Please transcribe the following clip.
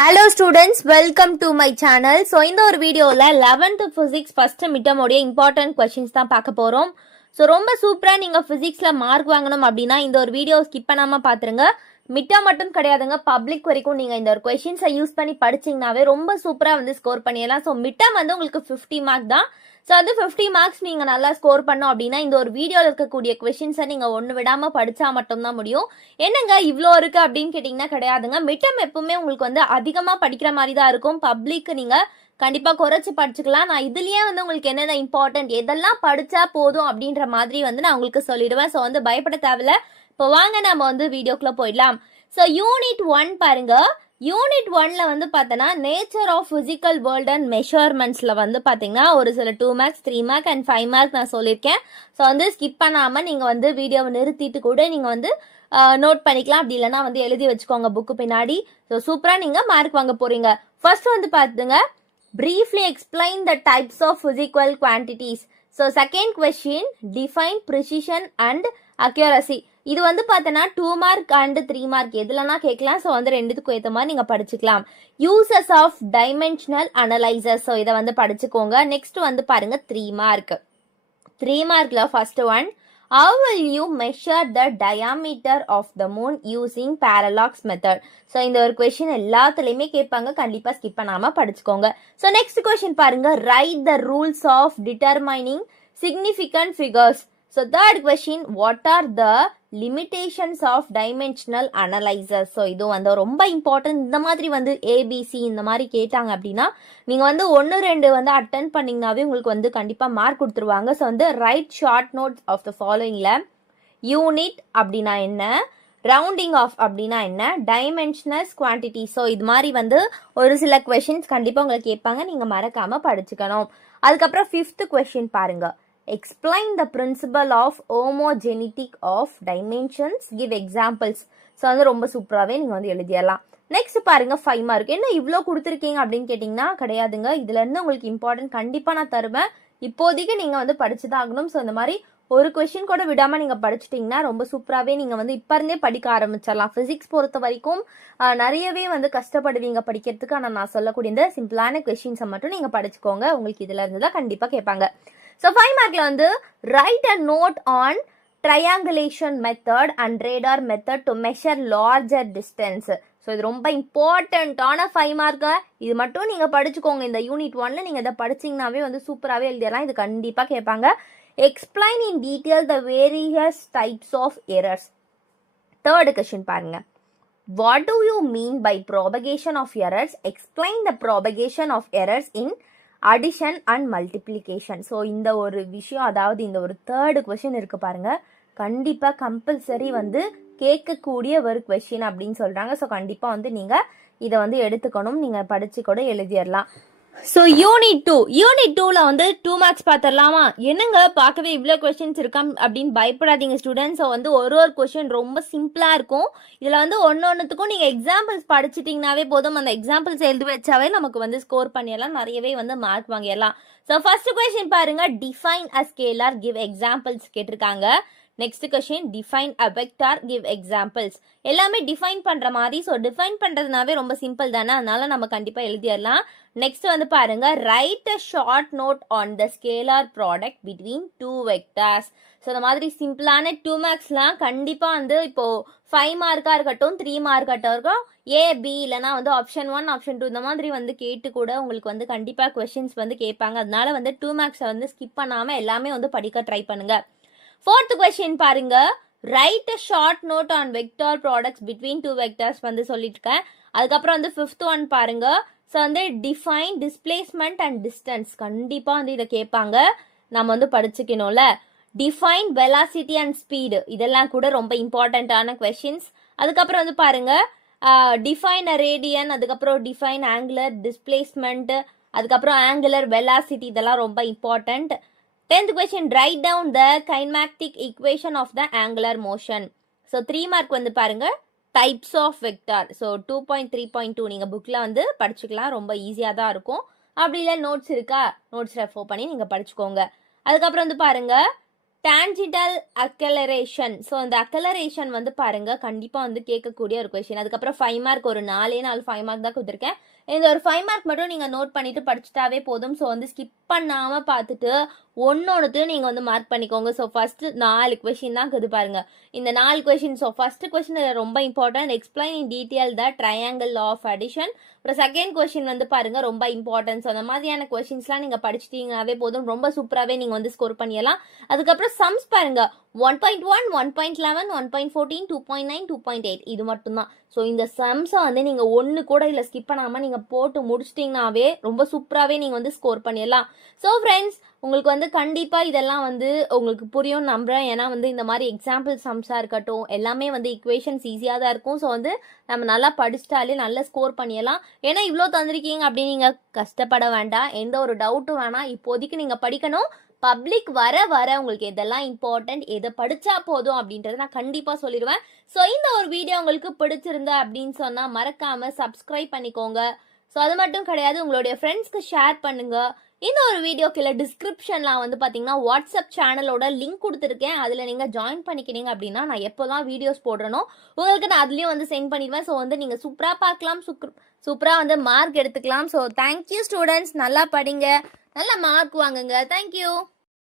Hello students, welcome to my channel. So இந்த ஒரு வீடியோல 11th physics first midterm உடைய important questions தான் பார்க்க போறோம். So ரொம்ப சூப்பரா நீங்க physicsல மார்க் வாங்கணும் அப்படினா இந்த ஒரு வீடியோ ஸ்கிப் பண்ணாம பாத்துருங்க. midterm மட்டும் கிடையாதுங்க, பப்ளிக் வரைக்கும் நீங்க இந்த ஒரு questions-ஐ யூஸ் பண்ணி படிச்சீங்கனாவே ரொம்ப சூப்பரா வந்து ஸ்கோர் பண்ணிடலாம். So midterm வந்து உங்களுக்கு 50 மார்க் தான். ஸோ அது 50 மார்க்ஸ் நீங்கள் நல்லா ஸ்கோர் பண்ணோம் அப்படின்னா இந்த ஒரு வீடியோவில் இருக்கக்கூடிய கொஷின்ஸை நீங்கள் ஒன்று விடாமல் படித்தா மட்டும்தான் முடியும். என்னங்க இவ்வளோ இருக்குது அப்படின்னு கேட்டிங்கன்னா கிடையாதுங்க. மிட்டம் எப்பவுமே உங்களுக்கு வந்து அதிகமாக படிக்கிற மாதிரி தான் இருக்கும். பப்ளிக் நீங்கள் கண்டிப்பாக குறைச்சி படிச்சுக்கலாம். நான் இதுலேயே வந்து உங்களுக்கு என்னென்ன இம்பார்ட்டன்ட் எதெல்லாம் படித்தா போதும் அப்படின்ற மாதிரி வந்து நான் உங்களுக்கு சொல்லிடுவேன். ஸோ வந்து பயப்பட தேவையில்ல. இப்போ வாங்க நம்ம வந்து வீடியோக்குள்ளே போயிடலாம். ஸோ யூனிட் 1 பாருங்க. யூனிட் 1ல வந்து பார்த்தோன்னா nature of physical world and மெஷர்மெண்ட்ஸில் வந்து பார்த்தீங்கன்னா ஒரு சில 2 மார்க்ஸ் 3 மார்க் அண்ட் 5 மார்க் நான் சொல்லியிருக்கேன். ஸோ வந்து ஸ்கிப் பண்ணாமல் நீங்கள் வந்து வீடியோவை நிறுத்திட்டு கூட நீங்கள் வந்து நோட் பண்ணிக்கலாம். அப்படி இல்லைனா வந்து எழுதி வச்சுக்கோங்க புக்கு பின்னாடி. ஸோ சூப்பராக நீங்கள் மார்க் வாங்க போகிறீங்க. ஃபர்ஸ்ட் வந்து பார்த்துங்க, briefly explain the types of physical quantities. So second question, define precision and accuracy. இது வந்து பார்த்தனா 2 மார்க் அண்ட் 3 மார்க் எதுலனா கேட்கலாம். ஸோ வந்து ரெண்டுத்துக்கும் ஏற்ற மாதிரி நீங்கள் படிச்சுக்கலாம். Uses of dimensional analyser. So இதை வந்து படிச்சுக்கோங்க. நெக்ஸ்ட் வந்து பாருங்க 3 மார்க். 3 மார்க்ல first one, how will you measure the diameter of the moon using parallax method? So இந்த ஒரு கொஸ்டின் எல்லாத்துலேயுமே கேட்பாங்க, கண்டிப்பாக ஸ்கிப் பண்ணாமல் படிச்சுக்கோங்க. ஸோ நெக்ஸ்ட் கொஸ்டின் பாருங்க, write the rules of determining significant figures. So third question, what are the limitations of dimensional analyzers? So இது வந்து ரொம்ப இம்பார்ட்டன்ட். இந்த மாதிரி வந்து ஏபிசி இந்த மாதிரி கேட்டாங்க அப்படின்னா நீங்கள் வந்து 1-2 வந்து அட்டென்ட் பண்ணிங்கனாவே உங்களுக்கு வந்து கண்டிப்பாக மார்க் கொடுத்துருவாங்க. ஸோ வந்து write short notes of the ஃபாலோயிங்கில் யூனிட் அப்படின்னா என்ன, ரவுண்டிங் ஆஃப் அப்படின்னா என்ன, டைமென்ஷனல்ஸ் குவான்டிட்டி. ஸோ இது மாதிரி வந்து ஒரு சில கொஷின்ஸ் கண்டிப்பாக உங்களுக்கு கேட்பாங்க, நீங்கள் மறக்காமல் படிச்சுக்கணும். அதுக்கப்புறம் 5th கொஷின் பாருங்க, explain the principle of homogeneity of dimensions, give examples. So வந்து ரொம்ப சூப்பராகவே நீங்கள் வந்து எழுதிடலாம். நெக்ஸ்ட் பாருங்க 5 மார்க். என்ன இவ்வளோ கொடுத்துருக்கீங்க அப்படின்னு கேட்டிங்கன்னா கிடையாதுங்க, இதுலேருந்து உங்களுக்கு இம்பார்ட்டன்ட் கண்டிப்பாக நான் தருவேன். இப்போதைக்கு நீங்கள் வந்து படிச்சு தான் ஆகணும். ஸோ இந்த மாதிரி ஒரு கொஷின் கூட விடாமல் நீங்கள் படிச்சிட்டிங்கன்னா ரொம்ப சூப்பராகவே நீங்கள் வந்து இப்போ இருந்தே படிக்க ஆரம்பிச்சிடலாம். ஃபிசிக்ஸ் பொறுத்த வரைக்கும் நிறையவே வந்து கஷ்டப்படுவீங்க படிக்கிறதுக்கு. ஆனால் நான் சொல்லக்கூடிய இந்த சிம்பிளான கொஷின்ஸை மட்டும் நீங்கள் படிச்சுக்கோங்க. உங்களுக்கு இதில் இருந்து தான் கண்டிப்பாக கேட்பாங்க. ஸோ 5 மார்க்ல வந்து write a note on triangulation method and radar method to measure larger distance. So இது ரொம்ப இம்பார்ட்டண்ட்டான 5 மார்க்கு. இது மட்டும் நீங்கள் படிச்சுக்கோங்க. இந்த யூனிட் 1ல நீங்கள் இதை படிச்சிங்கனாவே வந்து சூப்பராகவே எழுதிடலாம். இது கண்டிப்பாக கேட்பாங்க. Explain in detail the various types of errors. Third question பாருங்க, what do you mean by propagation of errors? Explain the propagation of errors in addition and multiplication. So இந்த ஒரு விஷயம், அதாவது இந்த ஒரு தேர்டு கொஸ்டின் இருக்கு பாருங்க, கண்டிப்பாக கம்பல்சரி வந்து கேட்கக்கூடிய ஒரு கொஸ்டின் அப்படின்னு சொல்றாங்க. ஸோ கண்டிப்பாக வந்து நீங்கள் இதை வந்து எடுத்துக்கணும், நீங்கள் படிச்சு கூட எழுதிடலாம். ஸோ யூனிட் 2ல வந்து 2 மார்க்ஸ் பார்த்துடலாமா? என்னங்க பார்க்கவே இவ்வளோ கொஸ்டின்ஸ் இருக்கா அப்படின்னு பயப்படாதீங்க ஸ்டூடெண்ட்ஸ். ஸோ வந்து ஒரு கொஸ்டின் ரொம்ப சிம்பிளாக இருக்கும். இதில் வந்து ஒன்றுத்துக்கும் நீங்கள் எக்ஸாம்பிள்ஸ் படிச்சிட்டிங்கனாவே போதும். அந்த எக்ஸாம்பிள்ஸ் எழுதி வச்சாவே நமக்கு வந்து ஸ்கோர் பண்ணிடலாம், நிறையவே வந்து மார்க் வாங்கிடலாம். ஸோ ஃபர்ஸ்ட் கொஸ்டின் பாருங்க, define a scalar, give examples கேட்டிருக்காங்க. Next question, define a vector, give examples. எல்லாமே டிஃபைன் பண்ற மாதிரி. ஸோ டிஃபைன் பண்றதுனாவே ரொம்ப சிம்பிள் தானே, அதனால நம்ம கண்டிப்பா எழுதிடலாம். நெக்ஸ்ட் வந்து பாருங்க, write a short note on the scalar product between 2 vectors. So இந்த மாதிரி சிம்பிளான 2 மார்க்ஸ்லாம் கண்டிப்பா வந்து இப்போ 5 மார்க்கா இருக்கட்டும் 3 மார்க்கா இருக்கட்டும், ஏ பி இல்லைனா வந்து ஆப்ஷன் 1 ஆப்ஷன் 2 இந்த மாதிரி வந்து கேட்டு கூட உங்களுக்கு வந்து கண்டிப்பா கொஸ்டின்ஸ் வந்து கேட்பாங்க. அதனால வந்து 2 மார்க்ஸை வந்து ஸ்கிப் பண்ணாம எல்லாமே வந்து படிக்க ட்ரை பண்ணுங்க. 4th கொஸ்டின் பாருங்க, write a short note on vector products between 2 vectors வந்து சொல்லிட்டு இருக்கேன். அதுக்கப்புறம் வந்து 5th ஒன் பாருங்க, ஸோ வந்து டிஃபைன் டிஸ்பிளேஸ்மெண்ட் அண்ட் டிஸ்டன்ஸ். கண்டிப்பாக வந்து இதை கேட்பாங்க, நம்ம வந்து படிச்சுக்கணும்ல. டிஃபைன் வெலாசிட்டி அண்ட் ஸ்பீடு, இதெல்லாம் கூட ரொம்ப இம்பார்ட்டண்ட்டான கொஸ்டின்ஸ். அதுக்கப்புறம் வந்து பாருங்க, டிஃபைன் அ ரேடியன், அதுக்கப்புறம் டிஃபைன் ஆங்குலர் டிஸ்பிளேஸ்மெண்ட், அதுக்கப்புறம் ஆங்குலர் வெலாசிட்டி, இதெல்லாம் ரொம்ப important. 10th question, write down the kinematic equation of the angular motion. So 3 mark வந்து பாருங்க, types of vector. So 2.3.2 நீங்கள் புக்கில் வந்து படிச்சுக்கலாம், ரொம்ப ஈஸியாக தான் இருக்கும். அப்படி இல்லை நோட்ஸ் இருக்கா, நோட்ஸ் ரெஃபர் பண்ணி நீங்கள் படிச்சுக்கோங்க. அதுக்கப்புறம் வந்து பாருங்க, டான்ஜிட்டல் அக்கலரேஷன். ஸோ இந்த அக்கலரேஷன் வந்து பாருங்க கண்டிப்பாக வந்து கேட்கக்கூடிய ஒரு கொஷின். அதுக்கப்புறம் 5 மார்க் ஒரு 4 5 மார்க் தான் கொடுத்துருக்கேன். இந்த ஒரு 5 மார்க் மட்டும் நீங்கள் நோட் பண்ணிட்டு படிச்சுட்டாவே போதும். ஸோ வந்து ஸ்கிப் பண்ணாமல் பார்த்துட்டு ஒன்னொன்னுத்தையும் நீங்கள் வந்து மார்க் பண்ணிக்கோங்க. ஸோ ஃபஸ்ட்டு 4 கொஷின் தான் இருக்குது பாருங்க. இந்த 4 கொஷின். ஸோ ஃபஸ்ட்டு கொஷின் ரொம்ப important. Explain in detail the triangle law of addition. அப்புறம் செகண்ட் கொஷின் வந்து பாருங்க ரொம்ப இம்பார்ட்டன்ட். ஸோ அந்த மாதிரியான கொஷின்ஸ்லாம் நீங்கள் படிச்சிட்டீங்கன்னாவே போதும். ரொம்ப சூப்பராகவே நீங்கள் வந்து ஸ்கோர் பண்ணிடலாம். அதுக்கப்புறம் சம்ஸ் பாருங்க 1.1, 1.11, 1.14, 2.9, 2.8 இது மட்டும்தான். ஸோ இந்த சம்ஸை வந்து நீங்கள் ஒன்று கூட இல்லை ஸ்கிப் பண்ணாமல் நீங்கள் போட்டு முடிச்சிட்டிங்கனாவே ரொம்ப சூப்பராகவே நீங்கள் வந்து ஸ்கோர் பண்ணிடலாம். ஸோ ஃப்ரெண்ட்ஸ் உங்களுக்கு வந்து கண்டிப்பாக இதெல்லாம் வந்து உங்களுக்கு புரியும்னு நம்புகிறேன். ஏன்னா வந்து இந்த மாதிரி எக்ஸாம்பிள் சம்ஸாக இருக்கட்டும் எல்லாமே வந்து ஈக்குவேஷன்ஸ் ஈஸியாக தான் இருக்கும். ஸோ வந்து நம்ம நல்லா படிச்சிட்டாலே நல்லா ஸ்கோர் பண்ணிடலாம். ஏன்னா இவ்வளோ தந்திருக்கீங்க அப்படின்னு நீங்கள் கஷ்டப்பட வேண்டாம். எந்த ஒரு டவுட்டும் வேணாம். இப்போதைக்கு நீங்கள் படிக்கணும். பப்ளிக் வர வர உங்களுக்கு எதெல்லாம் இம்பார்ட்டன்ட் எதை படித்தா போதும் அப்படின்றத நான் கண்டிப்பாக சொல்லிடுவேன். ஸோ இந்த ஒரு வீடியோ உங்களுக்கு பிடிச்சிருந்தா அப்படின்னு சொன்னால் மறக்காமல் சப்ஸ்கிரைப் பண்ணிக்கோங்க. ஸோ அது மட்டும் கிடையாது உங்களுடைய ஃப்ரெண்ட்ஸ்க்கு ஷேர் பண்ணுங்கள். இந்த ஒரு வீடியோக்கு இல்லை டிஸ்கிரிப்ஷனில் வந்து பார்த்தீங்கன்னா வாட்ஸ்அப் சேனலோட லிங்க் கொடுத்துருக்கேன். அதில் நீங்கள் ஜாயின் பண்ணிக்கிறீங்க அப்படின்னா நான் எப்போதான் வீடியோஸ் போடுறனோ உங்களுக்கு நான் அதுலேயும் வந்து சென்ட் பண்ணிடுவேன். ஸோ வந்து நீங்கள் சூப்பராக பார்க்கலாம், சூப்பராக வந்து மார்க் எடுத்துக்கலாம். ஸோ தேங்க்யூ ஸ்டூடெண்ட்ஸ், நல்லா படிங்க, நல்ல மார்க் வாங்குங்க. தேங்க்யூ.